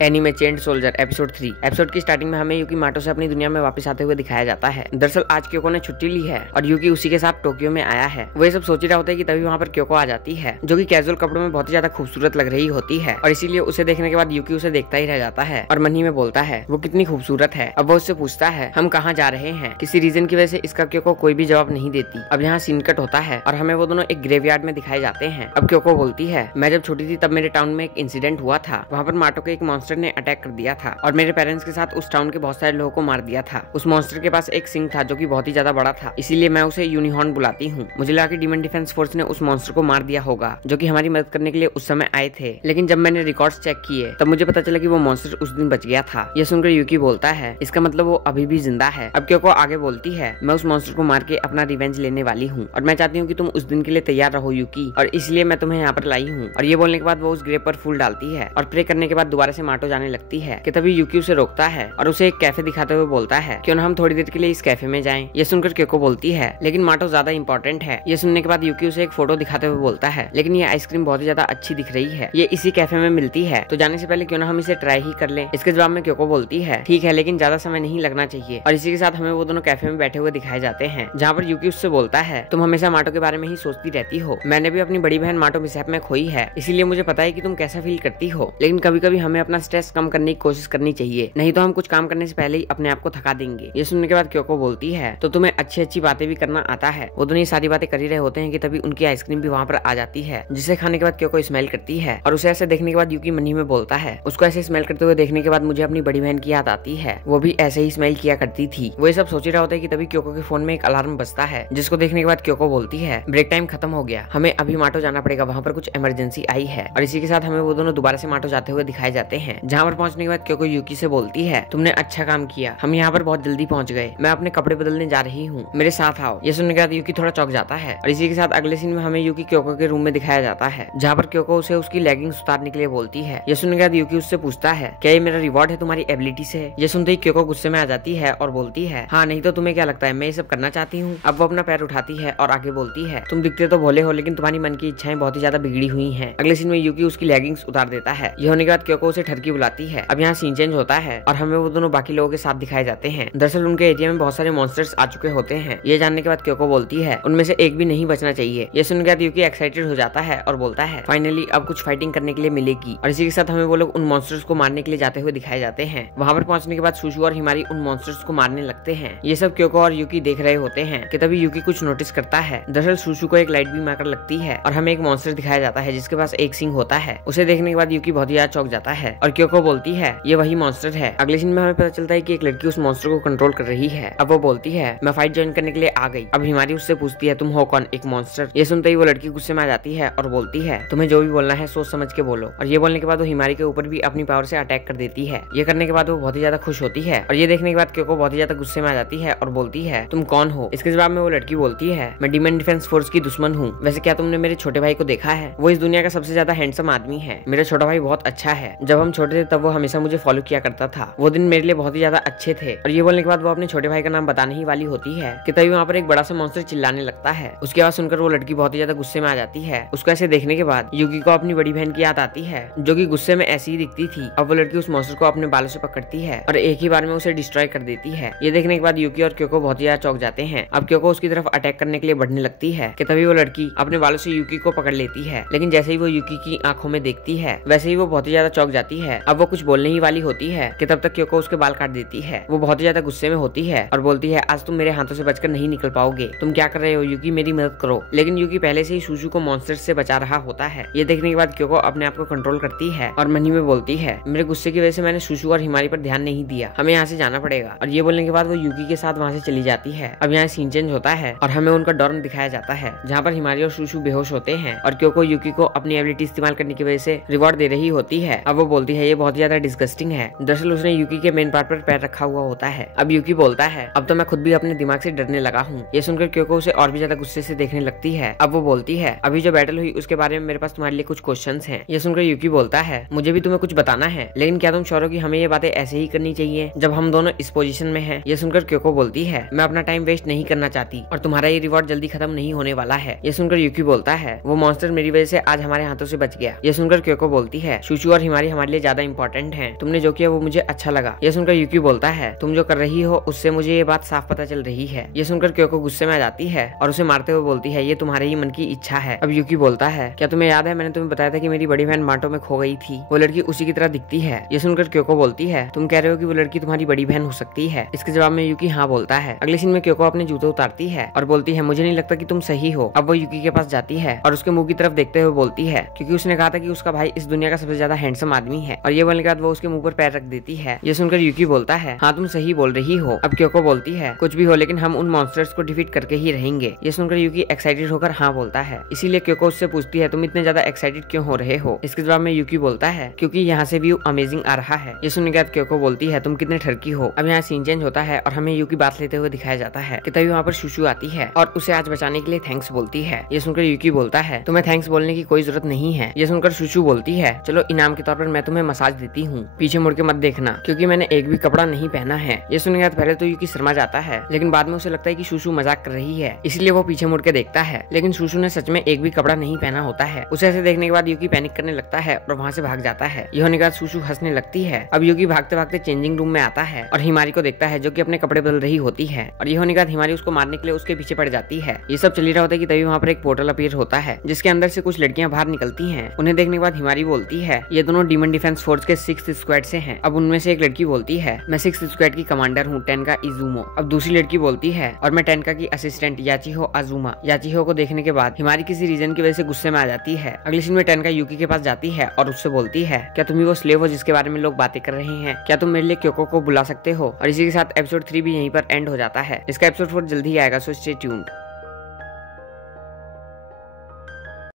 Anime चेंड soldier episode 3। Episode की starting में हमें यूकी माटो से अपनी दुनिया में वापस आते हुए दिखाया जाता है। दरअसल आज क्योको ने छुट्टी ली है और यूकी उसी के साथ टोक्यो में आया है। वो ये सब सोच रहा होता है कि तभी वहाँ पर क्योको आ जाती है, जो कि कैजुअल कपड़ों में बहुत ही ज्यादा खूबसूरत लग रही होती है और इसीलिए उसे देखने के बाद यूकी उसे देखता ही रह जाता है और मन ही में बोलता है वो कितनी खूबसूरत है। अब वो उससे पूछता है हम कहाँ जा रहे हैं। किसी रीजन की वजह से इसका क्योको कोई भी जवाब नहीं देती। अब यहाँ सीन कट होता है और हमें वो दोनों एक ग्रेवयार्ड में दिखाए जाते हैं। अब क्योको बोलती है मैं जब छोटी थी तब मेरे टाउन में एक इंसिडेंट हुआ था। वहाँ पर माटो के एक मॉन्स्टर ने अटैक कर दिया था और मेरे पेरेंट्स के साथ उस टाउन के बहुत सारे लोगों को मार दिया था। उस मॉन्स्टर के पास एक सिंग था जो कि बहुत ही ज्यादा बड़ा था, इसीलिए मैं उसे यूनिहॉर्न बुलाती हूँ। मुझे लगा कि डीमन डिफेंस फोर्स ने उस मॉन्स्टर को मार दिया होगा जो कि हमारी मदद करने के लिए उस समय आए थे, लेकिन जब मैंने रिकॉर्ड्स चेक किए तब मुझे पता चला कि वो मॉन्स्टर उस दिन बच गया था। ये सुनकर यूकी बोलता है इसका मतलब वो अभी भी जिंदा है। अब क्योको आगे बोलती है मैं उस मॉन्स्टर को मार के अपना रिवेंज लेने वाली हूँ और मैं चाहती हूँ कि तुम उस दिन के लिए तैयार रहो यूकी, और इसलिए मैं तुम्हें यहाँ पर लाई हूँ। और ये बोलने के बाद वो उस ग्रेप पर फूल डालती है और प्रे करने के बाद दोबारा से माटो जाने लगती है कि तभी यूकी उसे रोकता है और उसे एक कैफे दिखाते हुए बोलता है क्यों ना हम थोड़ी देर के लिए इस कैफे में जाएं। ये सुनकर क्योको बोलती है लेकिन माटो ज्यादा इंपॉर्टेंट है। ये सुनने के बाद यूकी उसे एक फोटो दिखाते हुए बोलता है लेकिन ये आइसक्रीम बहुत ही ज्यादा अच्छी दिख रही है, ये इसी कैफे में मिलती है, तो जाने से पहले क्यों ना हम इसे ट्राई ही कर लें। इसके जवाब में क्योको बोलती है ठीक है लेकिन ज्यादा समय नहीं लगना चाहिए। और इसी के साथ हमें वो दोनों कैफे में बैठे हुए दिखाए जाते हैं जहाँ पर यूकी उससे बोलता है तुम हमेशा माटो के बारे में ही सोचती रहती हो। मैंने भी अपनी बड़ी बहन माटो मिसहैप में खोई है, इसीलिए मुझे पता है कि तुम कैसा फील करती हो, लेकिन कभी कभी हमें अपना स्ट्रेस कम करने की कोशिश करनी चाहिए, नहीं तो हम कुछ काम करने से पहले ही अपने आप को थका देंगे। ये सुनने के बाद क्योको बोलती है तो तुम्हें अच्छी अच्छी बातें भी करना आता है। वो दोनों ये सारी बातें कर ही रहे होते हैं कि तभी उनकी आइसक्रीम भी वहाँ पर आ जाती है, जिसे खाने के बाद क्योको स्मेल करती है और उसे ऐसे देखने के बाद यूकी मन ही में बोलता है उसको ऐसे स्मेल करते हुए देखने के बाद मुझे अपनी बड़ी बहन की याद आती है, वो भी ऐसे ही स्मेल किया करती थी। वो ये सब सोच रहा होता है कि तभी क्योको के फोन में एक अलार्म बजता है, जिसको देखने के बाद क्योको बोलती है ब्रेक टाइम खत्म हो गया, हमें अभी माटो जाना पड़ेगा, वहाँ पर कुछ इमरजेंसी आई है। और इसी के साथ हमें वो दोनों दोबारा से माटो जाते हुए दिखाए जाते हैं, जहाँ पर पहुंचने के बाद क्योको यूकी से बोलती है तुमने अच्छा काम किया, हम यहाँ पर बहुत जल्दी पहुंच गए, मैं अपने कपड़े बदलने जा रही हूँ, मेरे साथ आओ। ये सुनने के बाद यूकी थोड़ा चौंक जाता है और इसी के साथ अगले सीन में हमें यूकी क्योको के रूम में दिखाया जाता है, जहाँ पर क्योको उसे उसकी लेगिंग्स उतारने के लिए बोलती है। ये सुनने के बाद यूकी उससे पूछता है क्या ये मेरा रिवॉर्ड है तुम्हारी एबिलिटी से। ये सुनते ही क्योको गुस्से में आ जाती है और बोलती है हाँ नहीं तो तुम्हें क्या लगता है मैं ये सब करना चाहती हूँ। अब वो अपना पैर उठाती है और आगे बोलती है तुम दिखते तो भोले हो लेकिन तुम्हारी मन की इच्छाएं बहुत ही ज्यादा बिगड़ी हुई हैं। अगले सीन में यूकी उसकी लेगिंग्स उतार देता है। ये होने के बाद क्योको उसे ठरकी बुलाती है। अब यहाँ सीन चेंज होता है और हमें वो दोनों बाकी लोगों के साथ दिखाए जाते हैं। दरअसल उनके एरिया में बहुत सारे मॉन्स्टर्स आ चुके होते हैं। ये जानने के बाद क्योको बोलती है उनमें से एक भी नहीं बचना चाहिए। ये सुनने के बाद यूकी एक्साइटेड हो जाता है और बोलता है फाइनली अब कुछ फाइटिंग करने के लिए मिलेगी। और इसी के साथ हमें वो लोग उन मॉन्स्टर्स को मारने के लिए जाते हुए दिखाए जाते हैं। वहाँ पर पहुंचने के बाद सुशु और हिमारी उन मॉन्स्टर्स को मारने लगते हैं। ये सब क्योको और यूकी देख रहे होते हैं कि तभी यूकी कुछ नोटिस करता है। दरअसल सुशु को एक लाइट बीम आकर लगती है और हमें एक मॉन्स्टर दिखाया जाता है जिसके पास एक सिंग होता है। उसे देखने के बाद यूकी बहुत ही ज्यादा चौंक जाता है और क्योको बोलती है ये वही मॉन्स्टर है। अगले सीन में हमें पता चलता है कि एक लड़की उस मॉन्स्टर को कंट्रोल कर रही है। अब वो बोलती है मैं फाइट ज्वाइन करने के लिए आ गई। अब हिमारी उससे पूछती है तुम हो कौन, एक मॉन्स्टर। ये सुनते ही वो लड़की गुस्से में आ जाती है और बोलती है तुम्हें जो भी बोलना है सोच समझ के बोलो। और ये बोलने के बाद वो हिमारी के ऊपर भी अपनी पावर से अटैक कर देती है। ये करने के बाद वो बहुत ही ज्यादा खुश होती है और ये देखने के बाद क्योको बहुत ही ज्यादा गुस्से में आ जाती है और बोलती है तुम कौन हो। इसके जवाब में वो लड़की बोलती है मैं डीमन डिफेंस फोर्स की दुश्मन हूँ। वैसे क्या तुमने मेरे छोटे भाई को देखा है, वो इस दुनिया का सबसे ज्यादा हैंडसम आदमी है। मेरा छोटा भाई बहुत अच्छा है, जब हम छोटे थे तब वो हमेशा मुझे फॉलो किया करता था, वो दिन मेरे लिए बहुत ही ज्यादा अच्छे थे। और ये बोलने के बाद वो अपने छोटे भाई का नाम बताने ही वाली होती है कि तभी वहाँ पर एक बड़ा सा मॉन्स्टर चिल्लाने लगता है। उसकी आवाज सुनकर वो लड़की बहुत ही ज्यादा गुस्से में आ जाती है। उसको ऐसे देखने के बाद यूकी को अपनी बड़ी बहन की याद आती है जो कि गुस्से में ऐसी ही दिखती थी। अब वो लड़की उस मॉन्स्टर को अपने बालों से पकड़ती है और एक ही बार में उसे डिस्ट्रॉय कर देती है। ये देखने के बाद यूकी और क्योको बहुत ही ज्यादा चौंक जाते हैं। अब क्योको उसकी तरफ अटैक करने के लिए बढ़ने लगती है कि तभी वो लड़की अपने बालों से यूकी को पकड़ लेती है, लेकिन जैसे ही वो यूकी की आंखों में देखती है वैसे ही वो बहुत ही ज्यादा चौंक जाती है। अब वो कुछ बोलने ही वाली होती है कि तब तक क्योको उसके बाल काट देती है। वो बहुत ही ज्यादा गुस्से में होती है और बोलती है आज तुम मेरे हाथों से बचकर नहीं निकल पाओगे, तुम क्या कर रहे हो यूकी, मेरी मदद करो। लेकिन यूकी पहले से ही सुशु को मॉन्स्टर से बचा रहा होता है। ये देखने के बाद क्योको अपने आप को कंट्रोल करती है और मन ही में बोलती है मेरे गुस्से की वजह से मैंने सुशु और हिमारी पर ध्यान नहीं दिया, हमें यहाँ से जाना पड़ेगा। और ये बोलने के बाद वो यूकी के साथ वहाँ से चली जाती है। अब यहाँ सीन चेंज होता है और हमें उनका डॉर्म दिखाया जाता है, जहाँ पर हिमारी और सुशु बेहोश होते हैं और क्योको यूकी को अपनी एबिलिटी इस्तेमाल करने की वजह से रिवॉर्ड दे रही होती है। अब वो बोलती है ये बहुत ज्यादा डिस्गस्टिंग है। दरअसल उसने यूकी के मेन पार्ट पर पैर रखा हुआ होता है। अब यूकी बोलता है अब तो मैं खुद भी अपने दिमाग से डरने लगा हूँ। ये सुनकर क्योको उसे और भी ज्यादा गुस्से से देखने लगती है। अब वो बोलती है अभी जो बैटल हुई उसके बारे में मेरे पास तुम्हारे लिए कुछ क्वेश्चंस हैं। ये सुनकर यूकी बोलता है मुझे भी तुम्हें कुछ बताना है, लेकिन क्या तुम श्योर हो कि हमें ये बातें ऐसे ही करनी चाहिए जब हम दोनों इस पोजीशन में हैं। ये सुनकर क्योको बोलती है मैं अपना टाइम वेस्ट नहीं करना चाहती और तुम्हारा ये रिवॉर्ड जल्दी खत्म नहीं होने वाला है। ये सुनकर यूकी बोलता है वो मॉन्स्टर मेरी वजह से आज हमारे हाथों से बच गया। ये सुनकर क्योको बोलती है सुशु और हिमारी हमारे लिए ज्यादा इंपॉर्टेंट है। तुमने जो किया वो मुझे अच्छा लगा। ये सुनकर यूकी बोलता है, तुम जो कर रही हो उससे मुझे ये बात साफ पता चल रही है। ये सुनकर क्योको गुस्से में आ जाती है और उसे मारते हुए बोलती है, ये तुम्हारे ही मन की इच्छा है। अब यूकी बोलता है, क्या तुम्हें याद है मैंने तुम्हें बताया था कि मेरी बड़ी बहन माटो में खो गई थी, वो लड़की उसी की तरह दिखती है। ये सुनकर क्योको बोलती है, तुम कह रहे हो कि वो लड़की तुम्हारी बड़ी बहन हो सकती है? इसके जवाब में यूकी हाँ बोलता है। अगले सीन में क्योको अपने जूते उतारती है और बोलती है, मुझे नहीं लगता कि तुम सही हो। अब वो यूकी के पास जाती है और उसके मुंह की तरफ देखते हुए बोलती है, क्योंकि उसने कहा था कि उसका भाई इस दुनिया का सबसे ज्यादा हैंडसम आदमी है। और ये बोलने के बाद वो उसके मुंह पर पैर रख देती है। ये सुनकर यूकी बोलता है, हाँ तुम सही बोल रही हो। अब क्योको बोलती है, कुछ भी हो लेकिन हम उन मॉन्स्टर्स को डिफीट करके ही रहेंगे। ये सुनकर यूकी एक्साइटेड होकर हाँ बोलता है। इसीलिए क्योको उससे पूछती है, तुम इतने ज्यादा एक्साइटेड क्यों हो रहे हो? इसके जवाब में यूकी बोलता है, क्योंकि यहाँ से व्यू अमेजिंग आ रहा है। ये सुनने के बाद क्योको बोलती है, तुम कितने ठरकी हो। अब यहाँ सीन चेंज होता है और हमें यूकी बात लेते हुए दिखाया जाता है कि तभी वहाँ पर शुशु आती है और उसे आज बचाने के लिए थैंक्स बोलती है। ये सुनकर यूकी बोलता है, तुम्हें थैंक्स बोलने की कोई जरूरत नहीं है। ये सुनकर शुशु बोलती है, चलो इनाम के तौर पर मैं तुम्हें मसाज देती हूँ, पीछे मुड़ के मत देखना क्योंकि मैंने एक भी कपड़ा नहीं पहना है। ये सुनने के बाद पहले तो यूकी शर्मा जाता है, लेकिन बाद में उसे लगता है कि शुशु मजाक कर रही है, इसलिए वो पीछे मुड़ के देखता है। लेकिन शुशु ने सच में एक भी कपड़ा नहीं पहना होता है। उसे ऐसे देखने के बाद यूकी पैनिक करने लगता है और वहाँ से भाग जाता है। ये होने के बाद शुशु हंसने लगती है। अब यूकी भागते भागते चेंजिंग रूम में आता है और हिमारी को देखता है जो कि अपने कपड़े बदल रही होती है। और ये होने के बाद हिमारी उसको मारने के लिए उसके पीछे पड़ जाती है। ये सब चल रहा होता है कि तभी वहाँ पर एक पोर्टल अपीयर होता है जिसके अंदर से कुछ लड़कियां बाहर निकलती हैं। उन्हें देखने के बाद हिमारी बोलती है, ये दोनों डीमन डिफेंस फोर्स के 6th स्क्वाड से हैं। अब उनमें से एक लड़की बोलती है, मैं 6th स्क्वाड की कमांडर हूँ, टेनका इजुमो। अब दूसरी लड़की बोलती है, और मैं टेनका की असिस्टेंट याचिहो आजुमा। याचिहो को देखने के बाद हिमारी किसी रीजन की वजह से गुस्से में आ जाती है। अगले सीन में टेनका यूकी के पास जाती है और उससे बोलती है, क्या तुम ही वो स्लेव हो जिसके बारे में लोग बातें कर रहे हैं? क्या तुम मेरे लिए क्योको को बुला सकते हो? और इसी के साथ एपिसोड 3 भी यहीं पर एंड हो जाता है। इसका एपिसोड 4 जल्दी ही आएगा, सो स्टे ट्यून्ड।